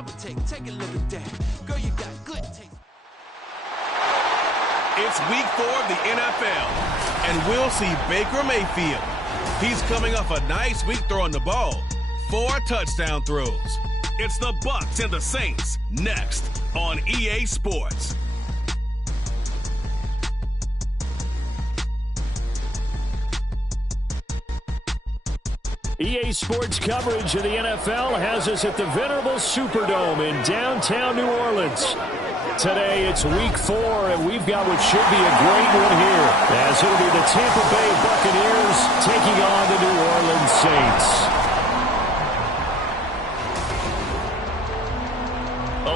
double take a look at that. Girl, you got good taste. It's week 4 of the NFL, and we'll see Baker Mayfield. He's coming off a nice week throwing the ball. 4 touchdown throws. It's the Bucs and the Saints next on EA Sports. EA Sports coverage of the NFL has us at the venerable Superdome in downtown New Orleans. Today it's week 4, and we've got what should be a great one here, as it'll be the Tampa Bay Buccaneers taking on the New Orleans Saints.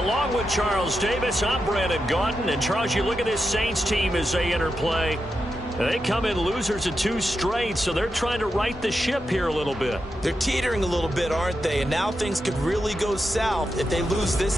Along with Charles Davis, I'm Brandon Gaudin. And Charles, you look at this Saints team as they enter play. They come in losers of 2 straight, so they're trying to right the ship here a little bit. They're teetering a little bit, aren't they? And now things could really go south if they lose this.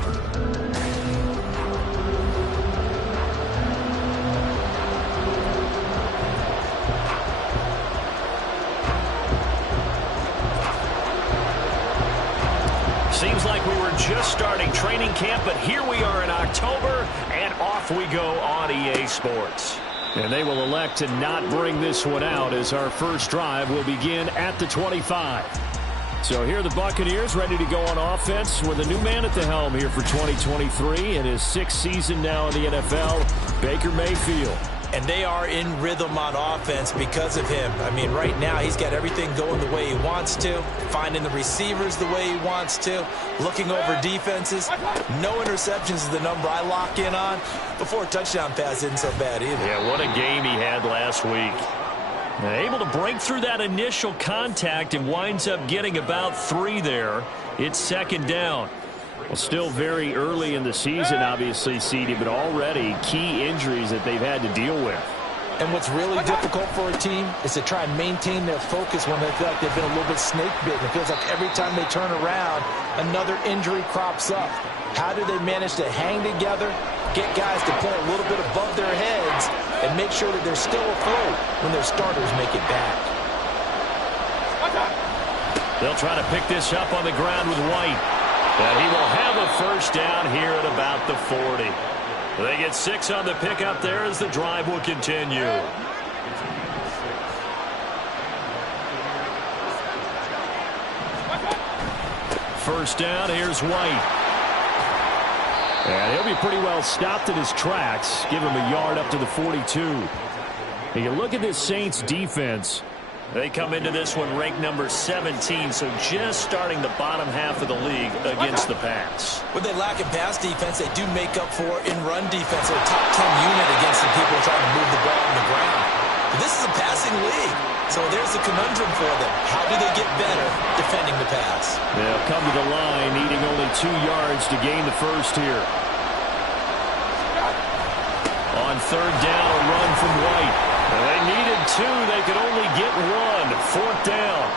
Seems like we were just starting training camp, but here we are in October, and off we go on EA Sports. And they will elect to not bring this one out, as our first drive will begin at the 25. So here are the Buccaneers ready to go on offense with a new man at the helm here for 2023 in his 6th season now in the NFL, Baker Mayfield. And they are in rhythm on offense because of him. I mean, right now he's got everything going the way he wants to, finding the receivers the way he wants to, looking over defenses. No interceptions is the number I lock in on. Before a touchdown pass isn't so bad either. Yeah, what a game he had last week. Able to break through that initial contact and winds up getting about 3 there. It's 2nd down. Well, still very early in the season, obviously, CD, but already key injuries that they've had to deal with. And what's really difficult for a team is to try and maintain their focus when they feel like they've been a little bit snake-bitten. It feels like every time they turn around, another injury crops up. How do they manage to hang together, get guys to play a little bit above their heads, and make sure that they're still afloat when their starters make it back? They'll try to pick this up on the ground with White. And he will have a first down here at about the 40. They get 6 on the pickup there as the drive will continue. First down, here's White. And he'll be pretty well stopped in his tracks. Give him a yard up to the 42. And you look at this Saints defense. They come into this one ranked number 17, so just starting the bottom half of the league against the pass. When they lack in pass defense, they do make up for in run defense. They're a top 10 unit against the people trying to move the ball on the ground. But this is a passing league, so there's a conundrum for them. How do they get better defending the pass? They'll come to the line, needing only 2 yards to gain the first here. On 3rd down, a run from White. And they needed 2. They could only get 1. 4th down.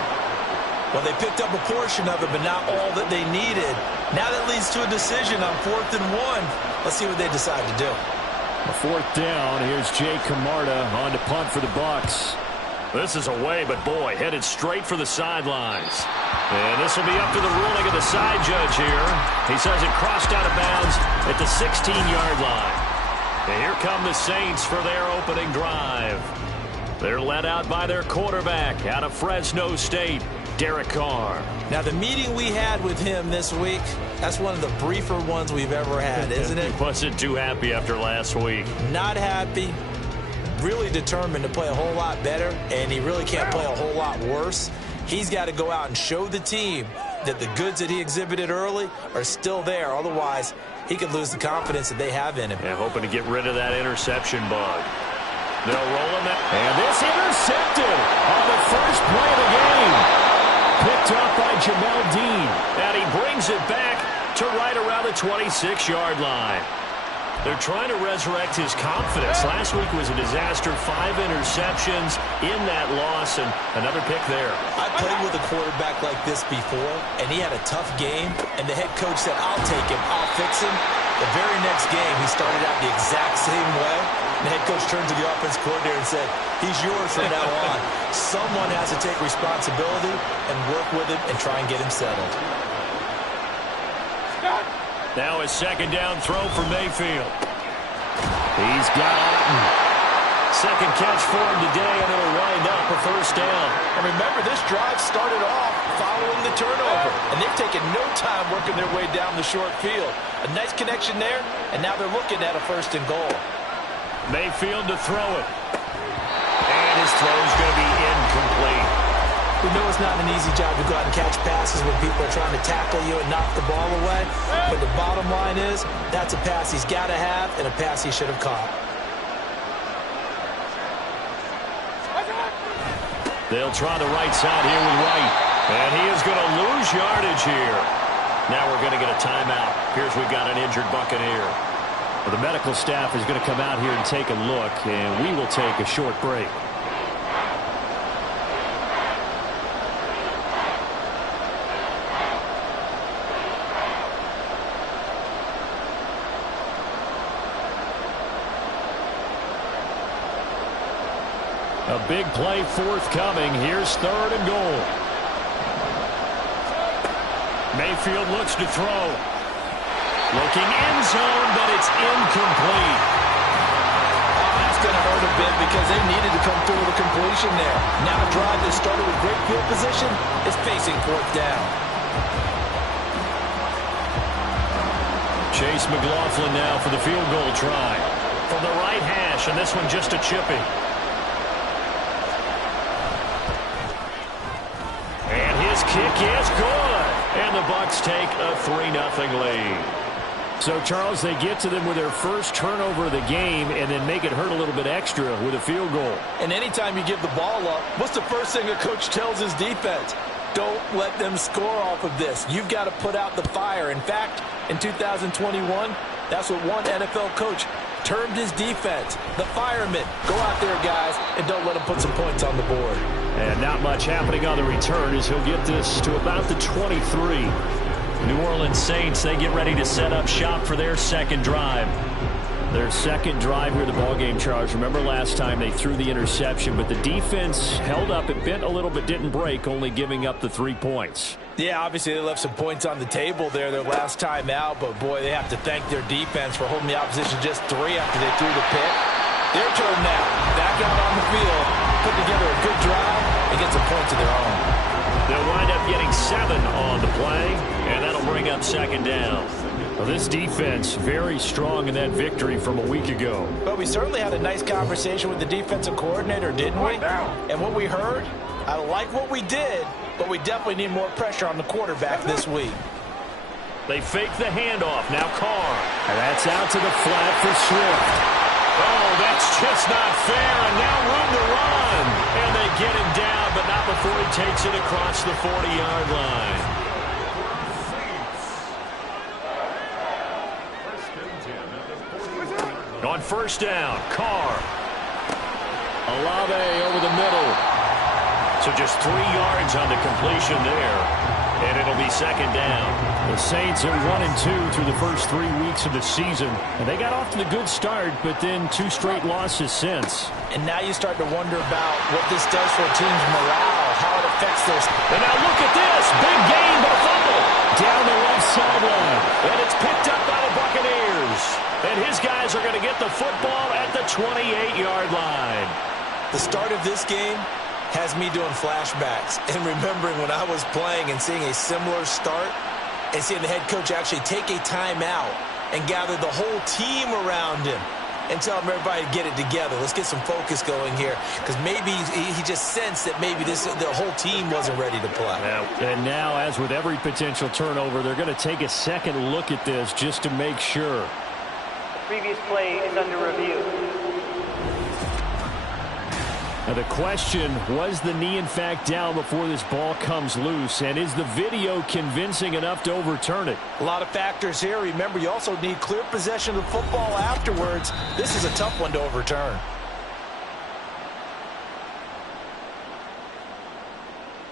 Well, they picked up a portion of it, but not all that they needed. Now that leads to a decision on 4th and 1. Let's see what they decide to do. A 4th down. Here's Jay Camarda on to punt for the Bucs. This is away, but boy, headed straight for the sidelines. And this will be up to the ruling of the side judge here. He says it crossed out of bounds at the 16-yard line. And here come the Saints for their opening drive. They're led out by their quarterback out of Fresno State, Derek Carr. Now, the meeting we had with him this week, that's one of the briefer ones we've ever had, isn't it? He wasn't too happy after last week. Not happy. Really determined to play a whole lot better, and he really can't play a whole lot worse. He's got to go out and show the team that the goods that he exhibited early are still there. Otherwise, he could lose the confidence that they have in him. Yeah, hoping to get rid of that interception bug. They'll roll him out. And this intercepted on the first play of the game. Picked up by Jamel Dean. And he brings it back to right around the 26-yard line. They're trying to resurrect his confidence. Last week was a disaster. 5 interceptions in that loss, and another pick there. I played with a quarterback like this before, and he had a tough game, and the head coach said, I'll take him, I'll fix him. The very next game, he started out the exact same way. The head coach turned to the offense coordinator and said, he's yours from now on. Someone has to take responsibility and work with him and try and get him settled. Now a second down throw for Mayfield. He's got it. Second catch for him today, and it'll wind up a first down. And remember, this drive started off following the turnover, and they've taken no time working their way down the short field. A nice connection there, and now they're looking at a first and goal. Mayfield to throw it. And his throw's going to be incomplete. We know it's not an easy job to go out and catch passes when people are trying to tackle you and knock the ball away. But the bottom line is, that's a pass he's got to have and a pass he should have caught. They'll try the right side here with Wright. And he is going to lose yardage here. Now we're going to get a timeout. Here's we've got an injured Buccaneer. Well, the medical staff is going to come out here and take a look, and we will take a short break. A big play forthcoming. Here's third and goal. Mayfield looks to throw. Looking end zone, but it's incomplete. Oh, that's going to hurt a bit because they needed to come through with a completion there. Now a drive that started with great field position is facing fourth down. Chase McLaughlin now for the field goal try. From the right hash, and this one just a chipping. And his kick is good. And the Bucs take a 3-0 lead. So, Charles, they get to them with their first turnover of the game and then make it hurt a little bit extra with a field goal. And anytime you give the ball up, what's the first thing a coach tells his defense? Don't let them score off of this. You've got to put out the fire. In fact, in 2021, that's what one NFL coach termed his defense, the firemen. Go out there, guys, and don't let them put some points on the board. And not much happening on the return as he'll get this to about the 23. New Orleans Saints, they get ready to set up shop for their second drive. Their second drive here, the ballgame, Charles. Remember last time they threw the interception, but the defense held up. It bent a little bit, didn't break, only giving up the 3 points. Yeah, obviously they left some points on the table there their last time out, but boy, they have to thank their defense for holding the opposition just 3 after they threw the pick. Their turn now, back out on the field, put together a good drive and get some points of their own. They'll wind up getting 7 on the play, and that'll bring up second down. Well, this defense very strong in that victory from a week ago. But we certainly had a nice conversation with the defensive coordinator, didn't we? And what we heard, I like what we did, but we definitely need more pressure on the quarterback this week. They fake the handoff. Now Carr. And that's out to the flat for Swift. Oh, that's just not fair. And now room to run. And they get him down, but not before he takes it across the 40-yard line. On first down, Carr. Olave over the middle. So just 3 yards on the completion there. And it'll be second down. The Saints are 1-2 through the first 3 weeks of the season. And they got off to the good start, but then 2 straight losses since. And now you start to wonder about what this does for a team's morale, how it affects their... And now look at this. Big gain, but a fumble. Down the left sideline. And it's picked up by the Buccaneers. And his guys are going to get the football at the 28-yard line. The start of this game has me doing flashbacks and remembering when I was playing and seeing a similar start and seeing the head coach actually take a timeout and gather the whole team around him and tell him everybody to get it together. Let's get some focus going here, because maybe he just sensed that maybe the whole team wasn't ready to play. Yeah. And now, as with every potential turnover, they're going to take a second look at this just to make sure. The previous play is under review. Now the question, was the knee in fact down before this ball comes loose? And is the video convincing enough to overturn it? A lot of factors here. Remember, you also need clear possession of the football afterwards. This is a tough one to overturn.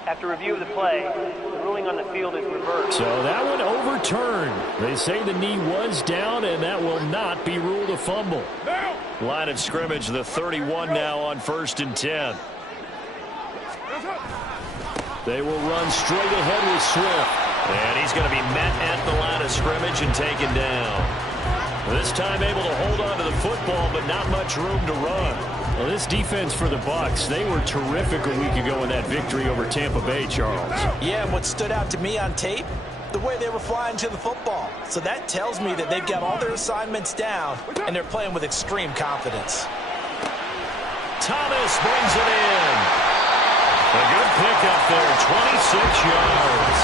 After review of the play, the ruling on the field is reversed. So that one overturned. They say the knee was down, and that will not be ruled a fumble. Line of scrimmage, the 31 now on 1st and 10. They will run straight ahead with Swift. And he's going to be met at the line of scrimmage and taken down. This time able to hold on to the football, but not much room to run. Well, this defense for the Bucs, they were terrific a week ago in that victory over Tampa Bay, Charles. Yeah, and what stood out to me on tape, the way they were flying to the football. So that tells me that they've got all their assignments down, and they're playing with extreme confidence. Thomas brings it in. A good pickup there, 26 yards.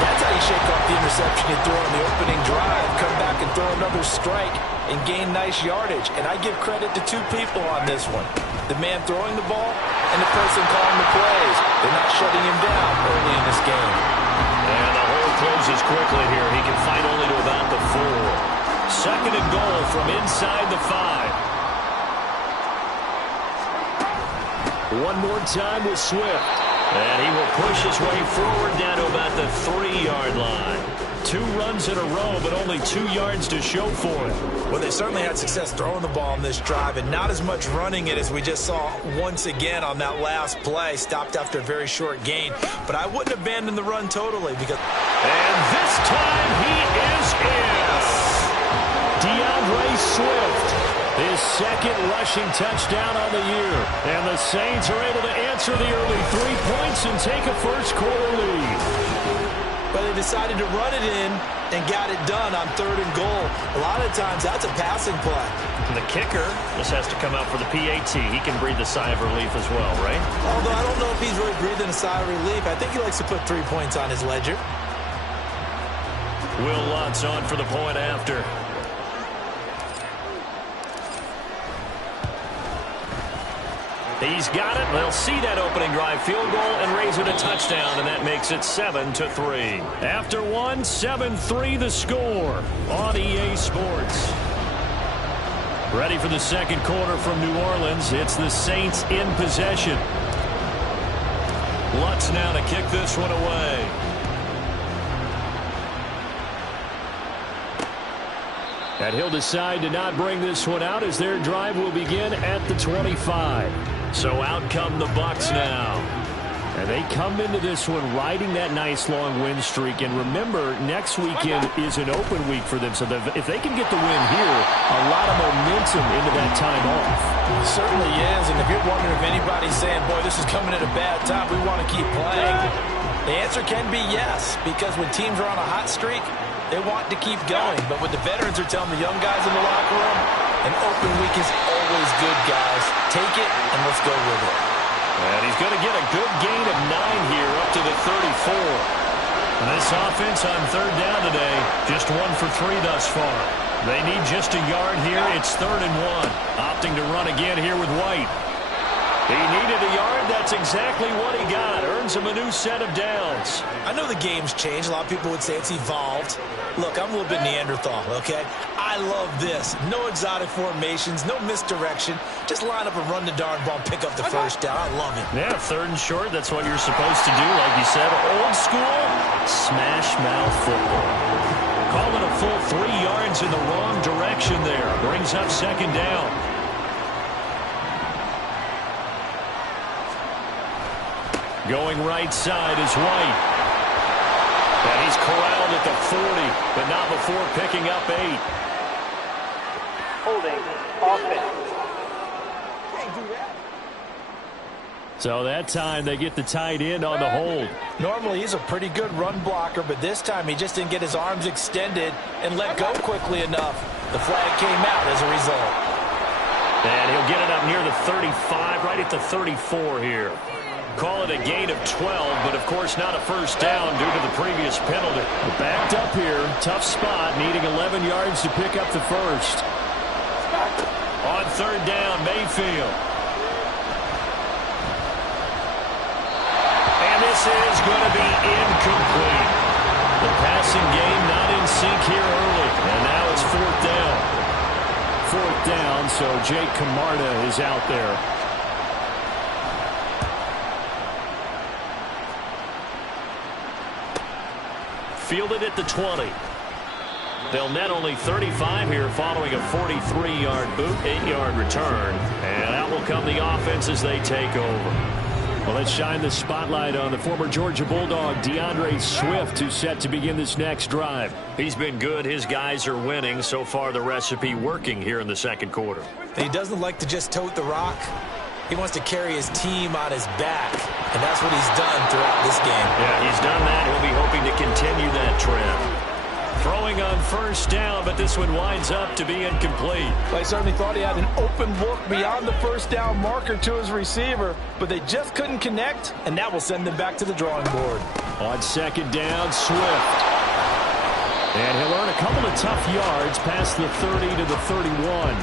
That's how you shake off the interception you throw on the opening drive, come back and throw another strike and gain nice yardage. And I give credit to two people on this one. The man throwing the ball and the person calling the plays. They're not shutting him down early in this game. And the hole closes quickly here. He can fight only to about the 4. Second and goal from inside the 5. One more time with Swift. And he will push his way forward down to about the 3-yard line. 2 runs in a row, but only 2 yards to show for it. Well, they certainly had success throwing the ball in this drive, and not as much running it as we just saw once again on that last play. Stopped after a very short gain. But I wouldn't abandon the run totally because... And this time he is in. DeAndre Swift. His second rushing touchdown on the year. And the Saints are able to answer the early 3 points and take a first-quarter lead. But they decided to run it in and got it done on 3rd and goal. A lot of times, that's a passing play. And the kicker just has to come out for the PAT. He can breathe a sigh of relief as well, right? Although I don't know if he's really breathing a sigh of relief. I think he likes to put 3 points on his ledger. Will Lutz on for the point after. He's got it. They'll see that opening drive field goal and raise it a touchdown, and that makes it 7-3. After one, 7-3 the score on EA Sports. Ready for the second quarter from New Orleans. It's the Saints in possession. Lutz now to kick this one away. And he'll decide to not bring this one out as their drive will begin at the 25. So out come the Bucs now. And they come into this one riding that nice long win streak. And remember, next weekend is an open week for them. So if they can get the win here, a lot of momentum into that time off. It certainly is. And if you're wondering if anybody's saying, boy, this is coming at a bad time, we want to keep playing, the answer can be yes. Because when teams are on a hot streak, they want to keep going. But what the veterans are telling the young guys in the locker room, an open week is always good, guys. Take it, and let's go with it. And he's going to get a good gain of 9 here up to the 34. And this offense on 3rd down today, just 1 for 3 thus far. They need just a yard here. It's 3rd and 1. Opting to run again here with White. He needed a yard. That's exactly what he got. Earns him a new set of downs. I know the game's changed. A lot of people would say it's evolved. Look, I'm a little bit Neanderthal, okay? I love this. No exotic formations, no misdirection. Just line up and run the darn ball, pick up the first down. I love it. Yeah, 3rd and short. That's what you're supposed to do. Like you said, old school, smash mouth football. Call it a full 3 yards in the wrong direction there. Brings up 2nd down. Going right side is White. And he's corralled at the 40, but not before picking up 8. Holding offense. So that time they get the tight end on the hold. Normally he's a pretty good run blocker, but this time he just didn't get his arms extended and let go quickly enough. The flag came out as a result. And he'll get it up near the 35, right at the 34 here. Call it a gain of 12, but of course not a first down due to the previous penalty. Backed up here, tough spot, needing 11 yards to pick up the first. On 3rd down, Mayfield. And this is going to be incomplete. The passing game not in sync here early, and now it's 4th down. 4th down, so Jake Camarda is out there. Fielded at the 20. They'll net only 35 here following a 43-yard boot, 8-yard return. And out will come the offense as they take over. Well, let's shine the spotlight on the former Georgia Bulldog, DeAndre Swift, who's set to begin this next drive. He's been good. His guys are winning. So far, the recipe working here in the second quarter. He doesn't like to just tote the rock. He wants to carry his team on his back, and that's what he's done throughout this game. Yeah, he's done that. He'll be hoping to continue that trend. Throwing on first down, but this one winds up to be incomplete. I certainly thought he had an open look beyond the first down marker to his receiver, but they just couldn't connect, and that will send them back to the drawing board. On second down, Swift. And he'll earn a couple of tough yards past the 30 to the 31.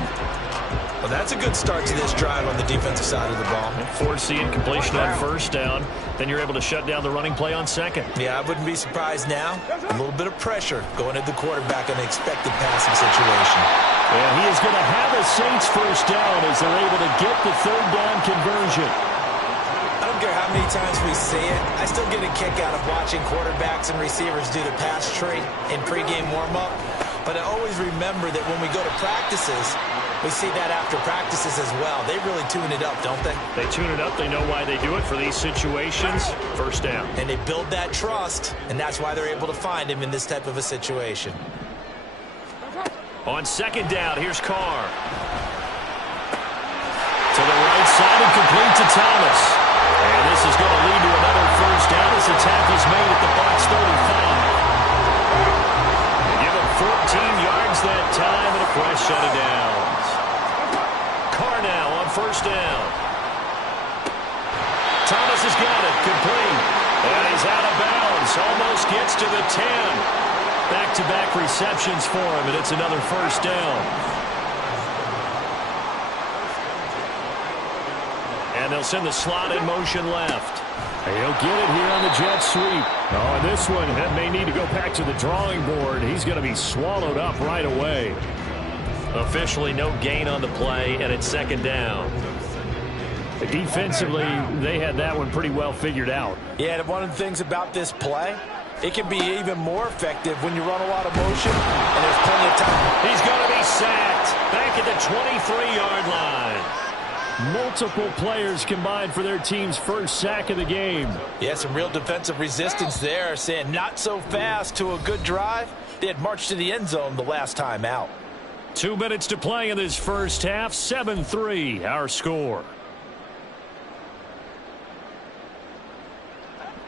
Well, that's a good start to this drive on the defensive side of the ball. Force the incompletion on first down. Then you're able to shut down the running play on second. Yeah, I wouldn't be surprised now. A little bit of pressure going at the quarterback in an expected passing situation. And he is going to have a Saints first down as they're able to get the third down conversion. I don't care how many times we see it. I still get a kick out of watching quarterbacks and receivers do the pass tree in pregame warm-up. But I always remember that when we go to practices, we see that after practices as well. They really tune it up, don't they? They tune it up. They know why they do it for these situations. First down. And they build that trust, and that's why they're able to find him in this type of a situation. On second down, here's Carr. To the right side and complete to Thomas. And this is going to lead to another first down as the tackle's made at the Bucs 35. They give him 14 yards that time and a fresh set of downs. Carr now on first down. Thomas has got it, complete. And he's out of bounds, almost gets to the 10. Back-to-back receptions for him, and it's another first down. And they'll send the slot in motion left. He'll get it here on the jet sweep. Oh, and this one may need to go back to the drawing board. He's going to be swallowed up right away. Officially no gain on the play, and it's second down. Defensively, they had that one pretty well figured out. Yeah, and one of the things about this play, it can be even more effective when you run a lot of motion and there's plenty of time. He's going to be sacked back at the 23-yard line. Multiple players combined for their team's first sack of the game. Yeah, some real defensive resistance there, saying not so fast to a good drive. They had marched to the end zone the last time out. 2 minutes to play in this first half. 7-3, our score.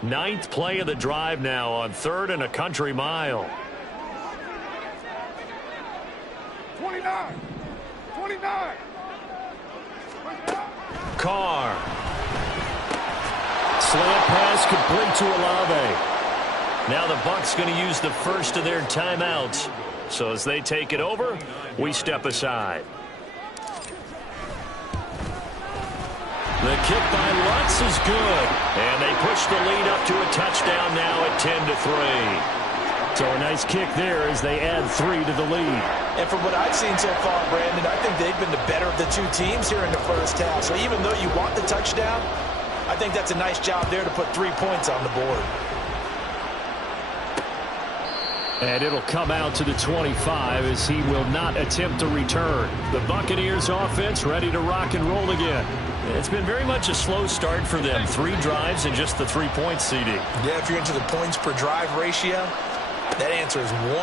Ninth play of the drive now on 3rd and a country mile. 29. Carr. Slant pass complete to Olave. Now the Bucs going to use the first of their timeouts. So as they take it over, we step aside. The kick by Lutz is good. And they push the lead up to a touchdown now at 10-3. So a nice kick there as they add 3 to the lead. And from what I've seen so far, Brandon, I think they've been the better of the two teams here in the first half. So even though you want the touchdown, I think that's a nice job there to put 3 points on the board. And it'll come out to the 25 as he will not attempt to return. The Buccaneers offense ready to rock and roll again. It's been very much a slow start for them. 3 drives and just the 3 points, CD. Yeah, if you're into the points per drive ratio, that answer is 1.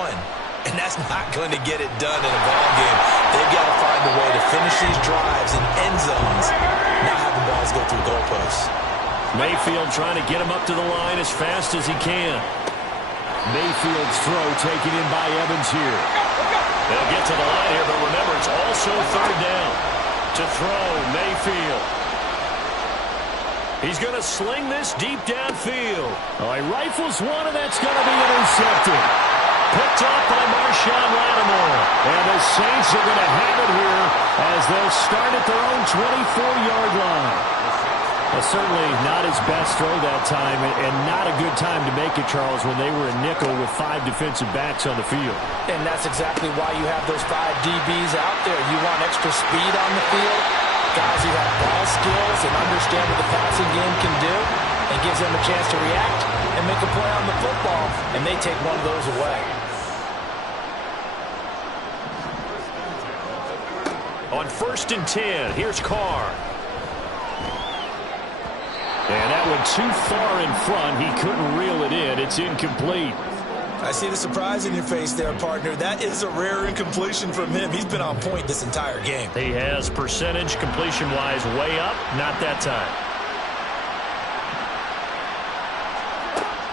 And that's not going to get it done in a ball game. They've got to find a way to finish these drives in end zones, not have the balls go through goalposts. Mayfield trying to get him up to the line as fast as he can. Mayfield's throw taken in by Evans here. They'll get to the line here, but remember, it's also 3rd down. To throw, Mayfield. He's going to sling this deep downfield. Oh, he rifles one, and that's going to be intercepted. Picked up by Marshawn Lattimore. And the Saints are going to have it here as they'll start at their own 24-yard line. Well, certainly not his best throw that time, and not a good time to make it, Charles, when they were in nickel with 5 defensive backs on the field. And that's exactly why you have those 5 DBs out there. You want extra speed on the field, guys who have ball skills and understand what the passing game can do, and gives them a chance to react and make a play on the football, and they take one of those away. On 1st and 10, here's Carr. And too far in front. He couldn't reel it in. It's incomplete. I see the surprise in your face there, partner. That is a rare incompletion from him. He's been on point this entire game. He has percentage completion-wise way up. Not that time.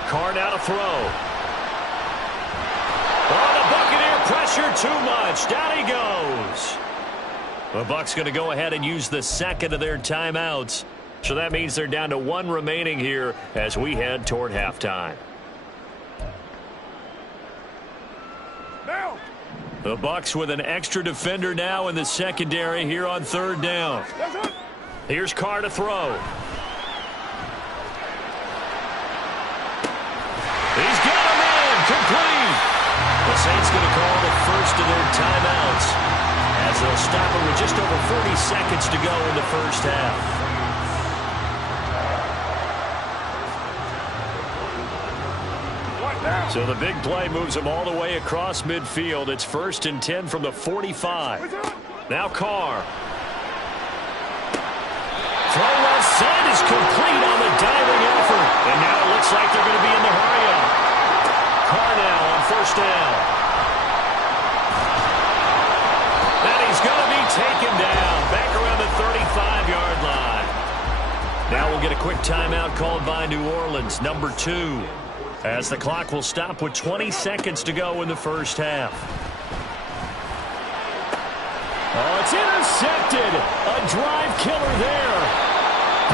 Carr now to throw. Oh, the Buccaneer pressure too much. Down he goes. The Bucs going to go ahead and use the second of their timeouts. So that means they're down to one remaining here as we head toward halftime. Now. The Bucs with an extra defender now in the secondary here on third down. Here's Carr to throw. He's got him in. Complete. The Saints going to call the first of their timeouts as they'll stop it with just over 40 seconds to go in the first half. So the big play moves them all the way across midfield. It's 1st and 10 from the 45. Now Carr. Throw left side is complete on the diving effort. And now it looks like they're going to be in the hurry-up. Carr now on first down. And he's going to be taken down back around the 35-yard line. Now we'll get a quick timeout called by New Orleans, number 2. As the clock will stop with 20 seconds to go in the first half. Oh, it's intercepted. A drive killer there.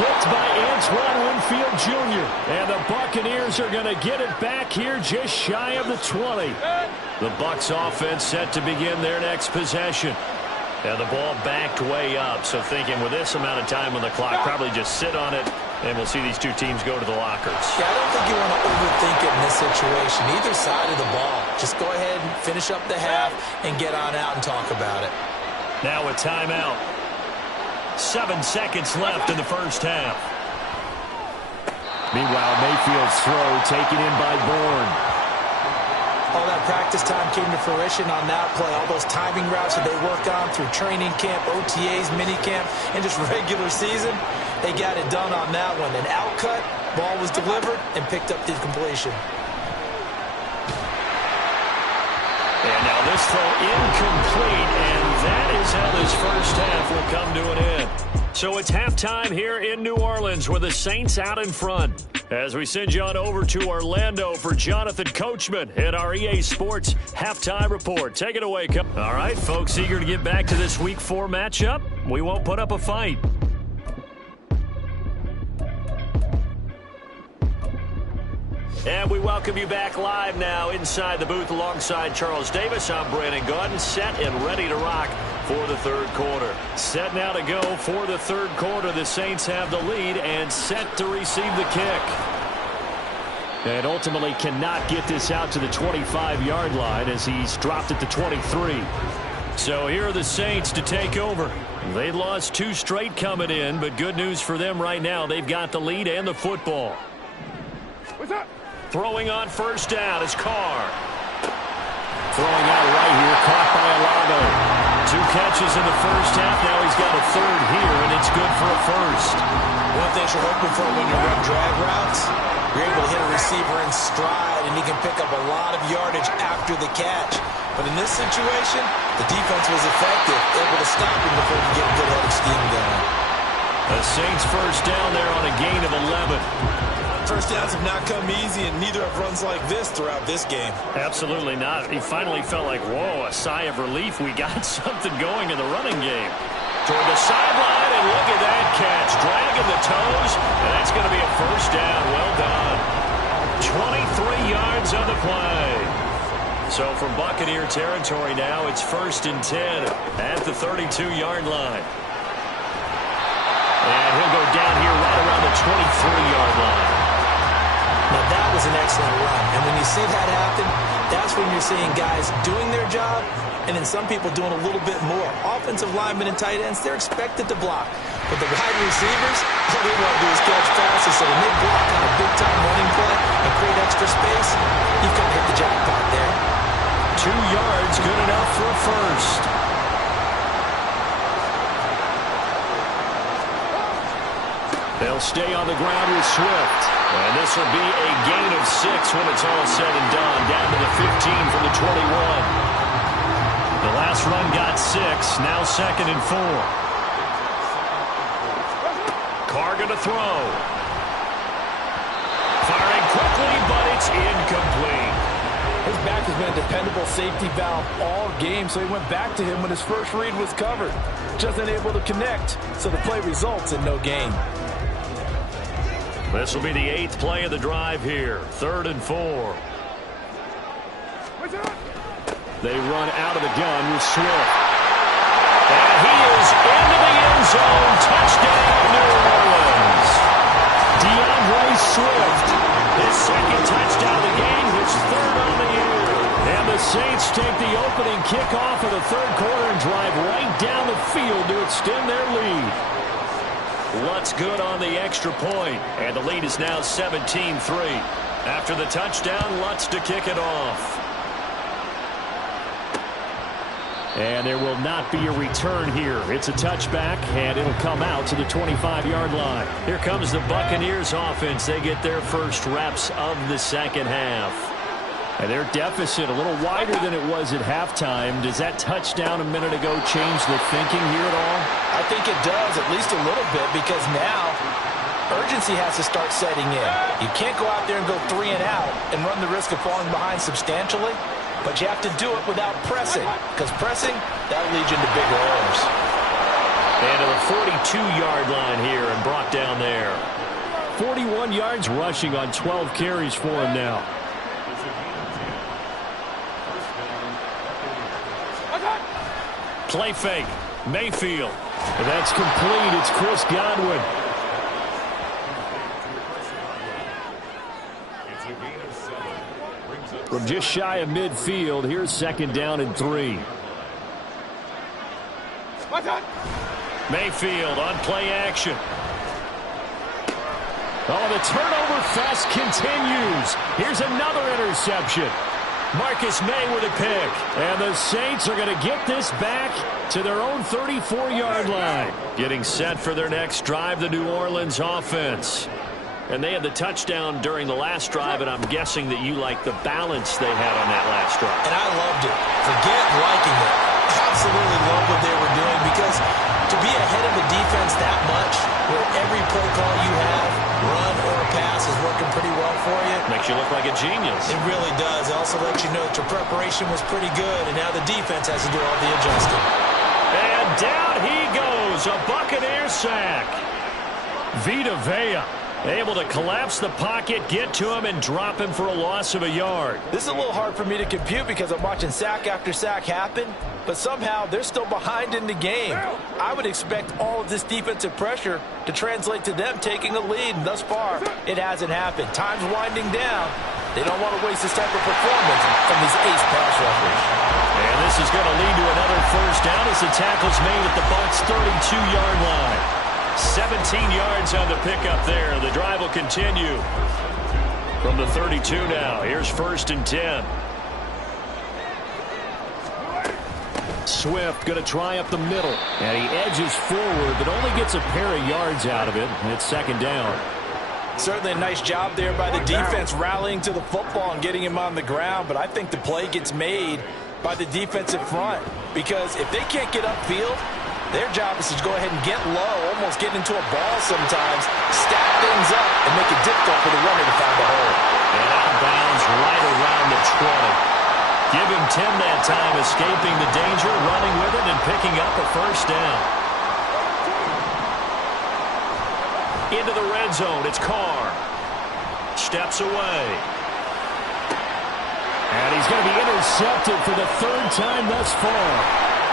Blocked by Antoine Winfield Jr. And the Buccaneers are going to get it back here just shy of the 20. The Bucs offense set to begin their next possession. And the ball backed way up. So thinking with this amount of time on the clock, probably just sit on it. And we'll see these two teams go to the lockers. Yeah, I don't think you want to overthink it in this situation. Either side of the ball. Just go ahead and finish up the half and get on out and talk about it. Now a timeout. 7 seconds left in the first half. Meanwhile, Mayfield's throw taken in by Bourne. All that practice time came to fruition on that play. All those timing routes that they work on through training camp, OTAs, minicamp, and just regular season, they got it done on that one. An outcut, ball was delivered, and picked up the completion. And now this throw incomplete, and that is how this first half will come to an end. So it's halftime here in New Orleans with the Saints out in front. As we send you on over to Orlando for Jonathan Coachman at our EA Sports Halftime Report. Take it away, Coach. All right, folks, eager to get back to this Week 4 matchup. We won't put up a fight. And we welcome you back live now inside the booth alongside Charles Davis. I'm Brandon Gaudin, set and ready to rock for the third quarter. Set now to go for the third quarter. The Saints have the lead and set to receive the kick. And ultimately cannot get this out to the 25-yard line as he's dropped at the 23. So here are the Saints to take over. They lost 2 straight coming in, but good news for them right now. They've got the lead and the football. What's up? Throwing on first down is Carr. Throwing out right here, caught by Alavo. 2 catches in the first half. Now he's got a third here, and it's good for a first. One thing you're hoping for when you run drag routes, you're able to hit a receiver in stride, and he can pick up a lot of yardage after the catch. But in this situation, the defense was effective, able to stop him before he could get a good head of steam going. The Saints first down there on a gain of 11. First downs have not come easy, and neither have runs like this throughout this game. Absolutely not. He finally felt like, whoa, a sigh of relief. We got something going in the running game. Toward the sideline, and look at that catch. Dragging the toes, and that's going to be a first down. Well done. 23 yards on the play. So from Buccaneer territory now, it's 1st and 10 at the 32-yard line. And he'll go down here right around the 23-yard line. Now, that was an excellent run. And when you see that happen, that's when you're seeing guys doing their job and then some people doing a little bit more. Offensive linemen and tight ends, they're expected to block. But the wide receivers, all they want to do is catch passes. So when they block on a big-time running play and create extra space, you've got to hit the jackpot there. 2 yards, good enough for a first. They'll stay on the ground with Swift. And this will be a gain of 6 when it's all said and done. Down to the 15 from the 21. The last run got 6. Now 2nd and 4. Carr going to throw. Firing quickly, but it's incomplete. His back has been a dependable safety valve all game, so he went back to him when his first read was covered. Just unable to connect, so the play results in no gain. This will be the 8th play of the drive here. 3rd and 4. They run out of the gun with Swift. And he is into the end zone. Touchdown, New Orleans. DeAndre Swift, his 2nd touchdown of the game, his 3rd on the year. And the Saints take the opening kickoff of the 3rd quarter and drive right down the field to extend their lead. Lutz good on the extra point, and the lead is now 17-3. After the touchdown, Lutz to kick it off. And there will not be a return here. It's a touchback, and it'll come out to the 25-yard line. Here comes the Buccaneers offense. They get their first reps of the second half. And their deficit a little wider than it was at halftime. Does that touchdown a minute ago change the thinking here at all? I think it does, at least a little bit, because now urgency has to start setting in. You can't go out there and go 3 and out and run the risk of falling behind substantially, but you have to do it without pressing, because pressing, that'll lead you into bigger errors. And to the 42-yard line here and brought down there. 41 yards rushing on 12 carries for him now. Play fake. Mayfield. And that's complete. It's Chris Godwin. From just shy of midfield, here's 2nd down and 3. Mayfield on play action. Oh, the turnover fest continues. Here's another interception. Marcus May with a pick. And the Saints are going to get this back to their own 34-yard line. Getting set for their next drive, the New Orleans offense. And they had the touchdown during the last drive, and I'm guessing that you like the balance they had on that last drive. And I loved it. Forget liking it. Absolutely love what they were doing, because to be ahead of the defense that much, where every play call you have, run or pass, is working pretty well for you. Makes you look like a genius. It really does. It also lets you know that your preparation was pretty good, and now the defense has to do all the adjusting. And down he goes, a Buccaneer sack. Vita Vea able to collapse the pocket, get to him, and drop him for a loss of a yard. This is a little hard for me to compute because I'm watching sack after sack happen, but somehow they're still behind in the game. I would expect all of this defensive pressure to translate to them taking a lead, and thus far, it hasn't happened. Time's winding down. They don't want to waste this type of performance from these ace pass rushers. And this is going to lead to another first down as the tackle's made at the Bucs' 32-yard line. 17 yards on the pickup there. The drive will continue from the 32 now. Here's 1st and 10. Swift going to try up the middle. And he edges forward, but only gets a pair of yards out of it. And it's 2nd down. Certainly a nice job there by the defense rallying to the football and getting him on the ground. But I think the play gets made by the defensive front, because if they can't get upfield, their job is to go ahead and get low, almost get into a ball sometimes, stack things up, and make it difficult for the runner to find a hole. And out of bounds right around the 20. Give him 10 that time, escaping the danger, running with it, and picking up a first down. Into the red zone, it's Carr. Steps away. And he's going to be intercepted for the 3rd time thus far.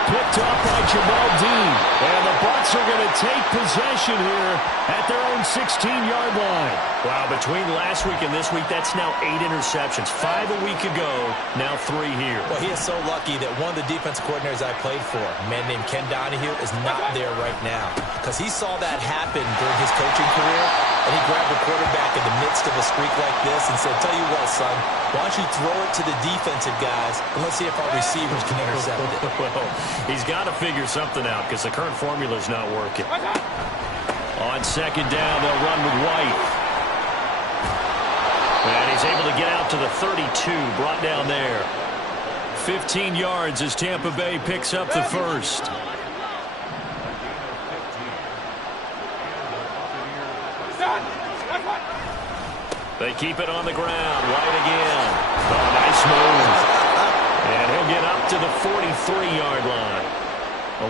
Picked up by Jamal Dean. And the Bucs are going to take possession here at their own 16-yard line. Wow, between last week and this week, that's now 8 interceptions. 5 a week ago, now 3 here. Well, he is so lucky that one of the defense coordinators I played for, a man named Ken Donahue, is not there right now, because he saw that happen during his coaching career, and he grabbed the quarterback in the midst of a streak like this and said, tell you what, son, why don't you throw it to the defensive guys, and let's see if our receivers can intercept it. Well, he's got to figure something out, because the current formula is not working. On second down, they'll run with White. And he's able to get out to the 32, brought down there. 15 yards as Tampa Bay picks up the first. They keep it on the ground. White again. Oh, nice move. And he'll get up to the 43-yard line.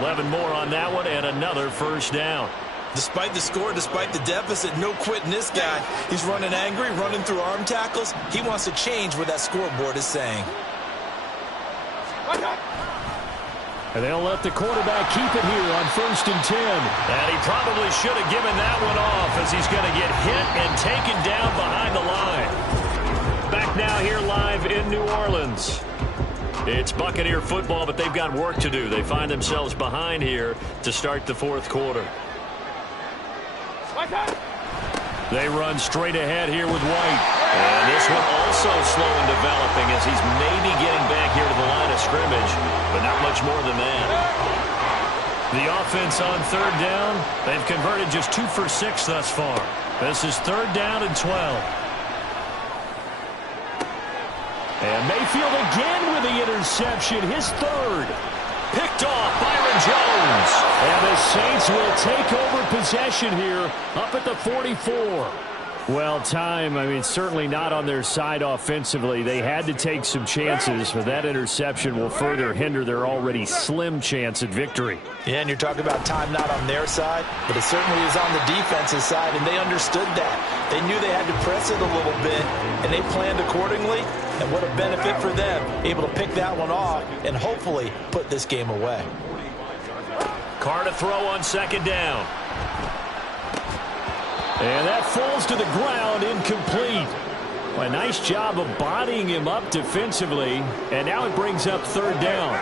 11 more on that one and another first down. Despite the score, despite the deficit, no quitting this guy. He's running angry, running through arm tackles. He wants to change what that scoreboard is saying. And they'll let the quarterback keep it here on 1st and 10. And he probably should have given that one off as he's going to get hit and taken down behind the line. Back now here live in New Orleans. It's Buccaneer football, but they've got work to do. They find themselves behind here to start the 4th quarter. They run straight ahead here with White. And this one also slow in developing as he's maybe getting back here to the line of scrimmage, but not much more than that. The offense on 3rd down, they've converted just 2 for 6 thus far. This is 3rd down and 12. And Mayfield again with the interception, his 3rd. Picked off Byron Jones. And the Saints will take over possession here up at the 44. Well, certainly not on their side offensively. They had to take some chances, but that interception will further hinder their already slim chance at victory. Yeah, and you're talking about time not on their side, but it certainly is on the defensive side, and they understood that. They knew they had to press it a little bit, and they planned accordingly, and what a benefit for them, able to pick that one off and hopefully put this game away. Carr to throw on 2nd down. And that falls to the ground, incomplete. A nice job of bodying him up defensively, and now it brings up 3rd down.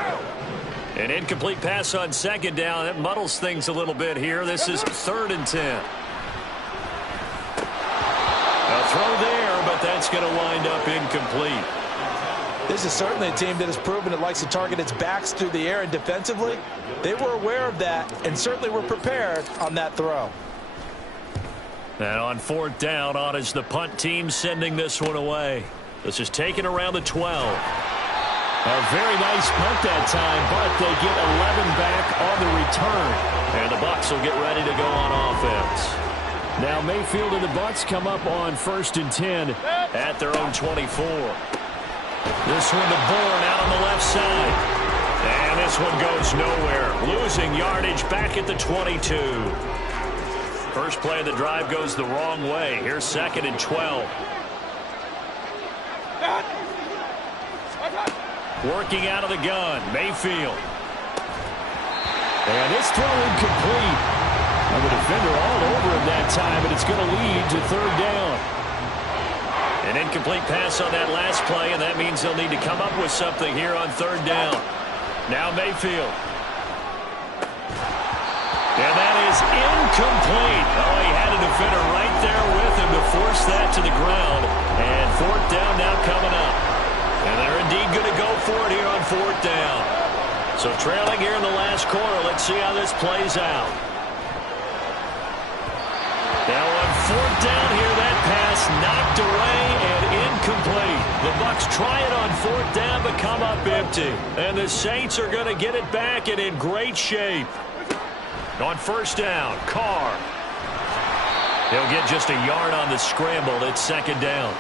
An incomplete pass on 2nd down. That muddles things a little bit here. This is 3rd and 10. A throw there, but that's going to wind up incomplete. This is certainly a team that has proven it likes to target its backs through the air, and defensively, they were aware of that and certainly were prepared on that throw. And on 4th down, on is the punt team sending this one away. This is taken around the 12. A very nice punt that time, but they get 11 back on the return. And the Bucs will get ready to go on offense. Now Mayfield and the Bucs come up on 1st and 10 at their own 24. This one to Bourne out on the left side. And this one goes nowhere. Losing yardage back at the 22. First play of the drive goes the wrong way. Here's 2nd and 12. Working out of the gun, Mayfield. And it's throw incomplete. And the defender all over him that time, and it's going to lead to 3rd down. An incomplete pass on that last play, and that means they'll need to come up with something here on 3rd down. Now Mayfield. And that is incomplete. Oh, he had a defender right there with him to force that to the ground. And 4th down now coming up. And they're indeed going to go for it here on 4th down. So trailing here in the last quarter, let's see how this plays out. Now on 4th down here, that pass knocked away and incomplete. The Bucs try it on 4th down but come up empty. And the Saints are going to get it back and in great shape. On 1st down, Carr. He'll get just a yard on the scramble. It's 2nd down.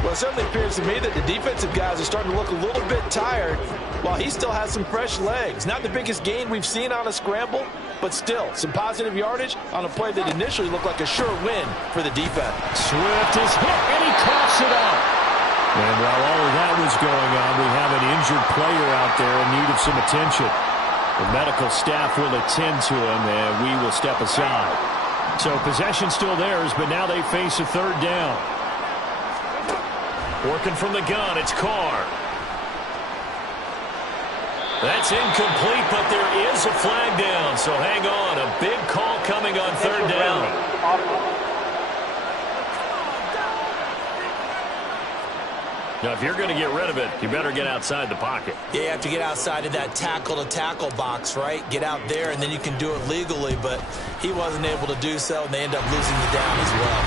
Well, it certainly appears to me that the defensive guys are starting to look a little bit tired while he still has some fresh legs. Not the biggest gain we've seen on a scramble, but still some positive yardage on a play that initially looked like a sure win for the defense. Swift is hit, and he coughs it up. And while all of that was going on, we have an injured player out there in need of some attention. The medical staff will attend to him, and we will step aside. So possession still theirs, but now they face a 3rd down. Working from the gun, it's Carr. That's incomplete, but there is a flag down, so hang on. A big call coming on 3rd down. Now, if you're going to get rid of it, you better get outside the pocket. Yeah, you have to get outside of that tackle-to-tackle box, right? Get out there, and then you can do it legally, but he wasn't able to do so, and they end up losing the down as well.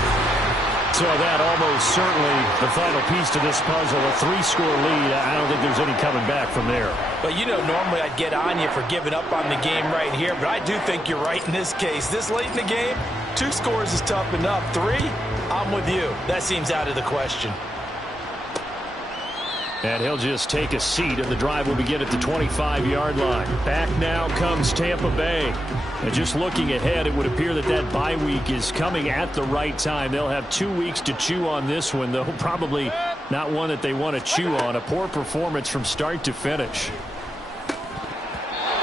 So that almost certainly the final piece to this puzzle, a 3-score lead. I don't think there's any coming back from there. But, you know, normally I'd get on you for giving up on the game right here, but I do think you're right in this case. This late in the game, 2 scores is tough enough. 3, I'm with you. That seems out of the question. And he'll just take a seat, and the drive will begin at the 25-yard line. Back now comes Tampa Bay. And just looking ahead, it would appear that that bye week is coming at the right time. They'll have 2 weeks to chew on this one, though probably not one that they want to chew on. A poor performance from start to finish.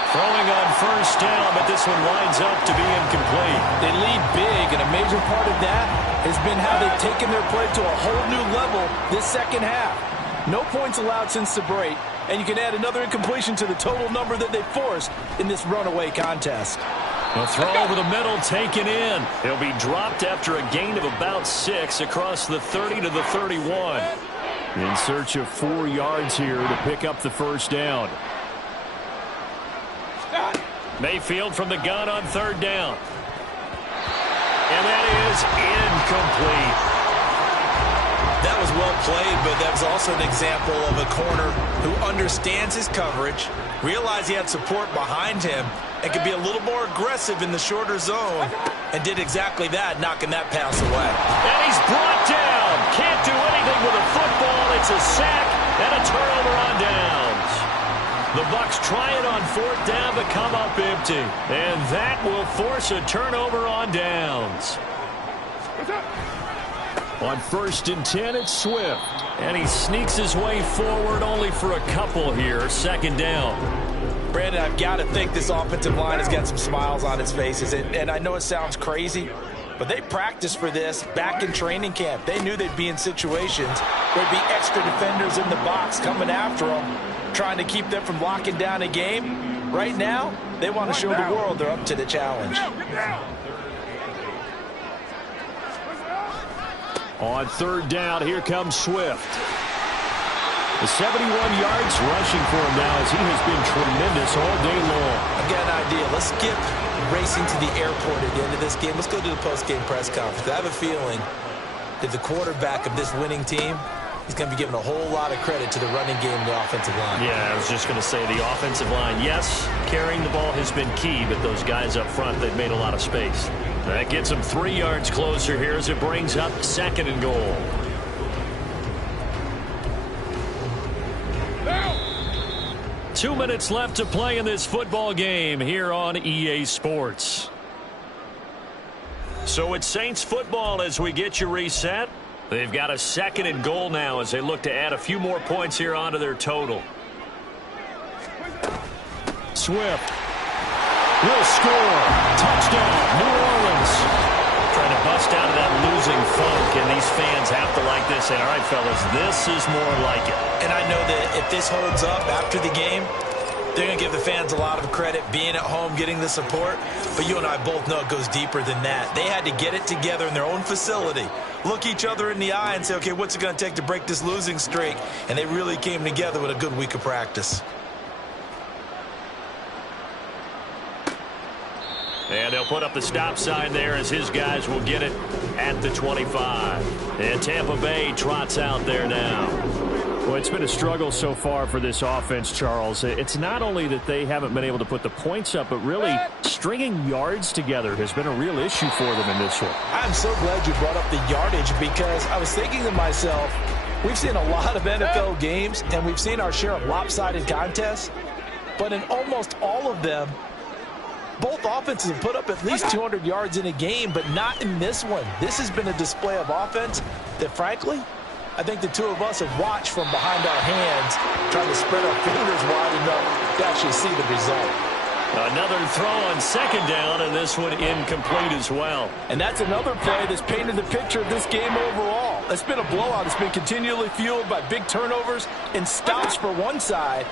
Throwing on first down, but this one winds up to be incomplete. They lead big, and a major part of that has been how they've taken their play to a whole new level this second half. No points allowed since the break, and you can add another incompletion to the total number that they forced in this runaway contest. A throw over the middle, taken in. He'll be dropped after a gain of about 6 across the 30 to the 31. In search of 4 yards here to pick up the first down. Mayfield from the gun on 3rd down. And that is incomplete. That was well played, but that was also an example of a corner who understands his coverage, realized he had support behind him, and could be a little more aggressive in the shorter zone, and did exactly that, knocking that pass away. And he's brought down. Can't do anything with a football. It's a sack and a turnover on downs. The Bucs try it on 4th down, but come up empty. And that will force a turnover on downs. On 1st and 10, it's Swift. And he sneaks his way forward only for a couple here. 2nd down. Brandon, I've got to think this offensive line has got some smiles on its faces. And I know it sounds crazy, but they practiced for this back in training camp. They knew they'd be in situations where there'd be extra defenders in the box coming after them, trying to keep them from locking down a game. Right now, they want to show the world they're up to the challenge. On 3rd down, here comes Swift. The 71 yards rushing for him now as he has been tremendous all day long. I've got an idea. Let's skip racing to the airport at the end of this game. Let's go to the post-game press conference. I have a feeling that the quarterback of this winning team is going to be giving a whole lot of credit to the running game and the offensive line. Yeah, I was just going to say the offensive line, yes, carrying the ball has been key, but those guys up front, they've made a lot of space. That gets him 3 yards closer here as it brings up 2nd and goal. Now. 2 minutes left to play in this football game here on EA Sports. So it's Saints football as we get you reset. They've got a 2nd and goal now as they look to add a few more points here onto their total. Swift will score. Touchdown, New Orleans. Trying to bust out of that losing funk, and these fans have to like this. And all right, fellas, this is more like it. And I know that if this holds up after the game, they're going to give the fans a lot of credit being at home, getting the support. But you and I both know it goes deeper than that. They had to get it together in their own facility, look each other in the eye and say, okay, what's it going to take to break this losing streak? And they really came together with a good week of practice. And they'll put up the stop sign there as his guys will get it at the 25. And Tampa Bay trots out there now. Well, it's been a struggle so far for this offense, Charles. It's not only that they haven't been able to put the points up, but really stringing yards together has been a real issue for them in this one. I'm so glad you brought up the yardage because I was thinking to myself, we've seen a lot of NFL games and we've seen our share of lopsided contests, but in almost all of them, both offenses have put up at least 200 yards in a game, but not in this one. This has been a display of offense that, frankly, I think the two of us have watched from behind our hands, trying to spread our fingers wide enough to actually see the result. Another throw on 2nd down, and this one incomplete as well. And that's another play that's painted the picture of this game overall. It's been a blowout. It's been continually fueled by big turnovers and stops for one side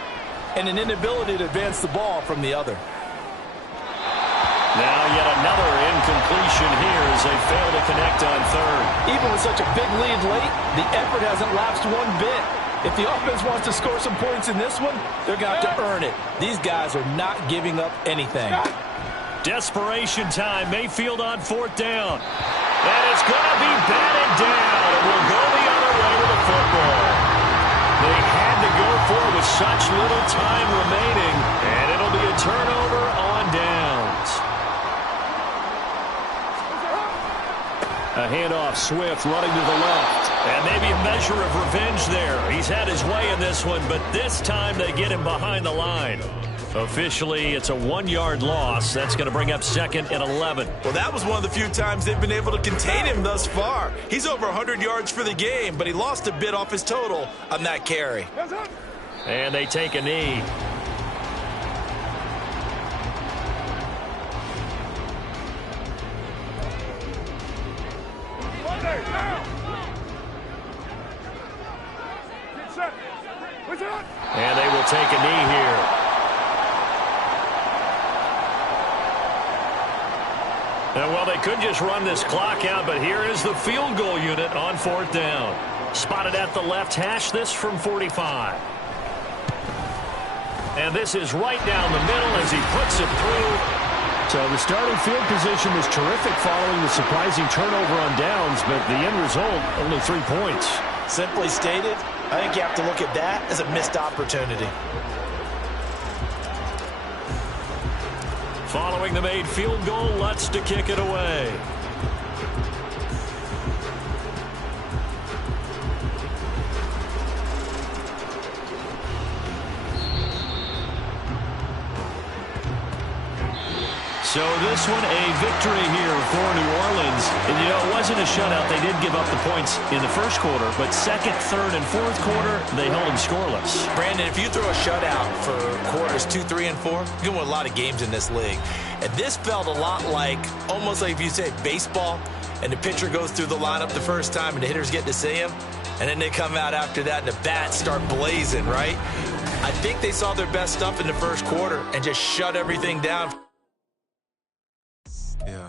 and an inability to advance the ball from the other. Now yet another incompletion here as they fail to connect on 3rd. Even with such a big lead late, the effort hasn't lapsed one bit. If the offense wants to score some points in this one, they're going to have to earn it. These guys are not giving up anything. Desperation time. Mayfield on 4th down. And it's going to be batted down. It will go the other way with the football. They had to go for it with such little time remaining. And it'll be a turnover on downs. A handoff, Swift running to the left. And maybe a measure of revenge there. He's had his way in this one, but this time they get him behind the line. Officially, it's a 1-yard loss. That's going to bring up 2nd and 11. Well, that was one of the few times they've been able to contain him thus far. He's over 100 yards for the game, but he lost a bit off his total on that carry. And they take a knee. And they will take a knee here. And, well, they could just run this clock out, but here is the field goal unit on 4th down. Spotted at the left hash, this from 45. And this is right down the middle as he puts it through. So the starting field position was terrific following the surprising turnover on downs, but the end result, only 3 points. Simply stated, I think you have to look at that as a missed opportunity. Following the made field goal, Lutz to kick it away. So this one a victory here for New Orleans. And, you know, it wasn't a shutout. They did give up the points in the first quarter, but second, third, and fourth quarter, they held them scoreless. Brandon, if you throw a shutout for quarters 2, 3, and 4, you're going to win a lot of games in this league. And this felt a lot like, almost like if you say baseball, and the pitcher goes through the lineup the first time and the hitters get to see him, and then they come out after that and the bats start blazing, right? I think they saw their best stuff in the first quarter and just shut everything down. Yeah.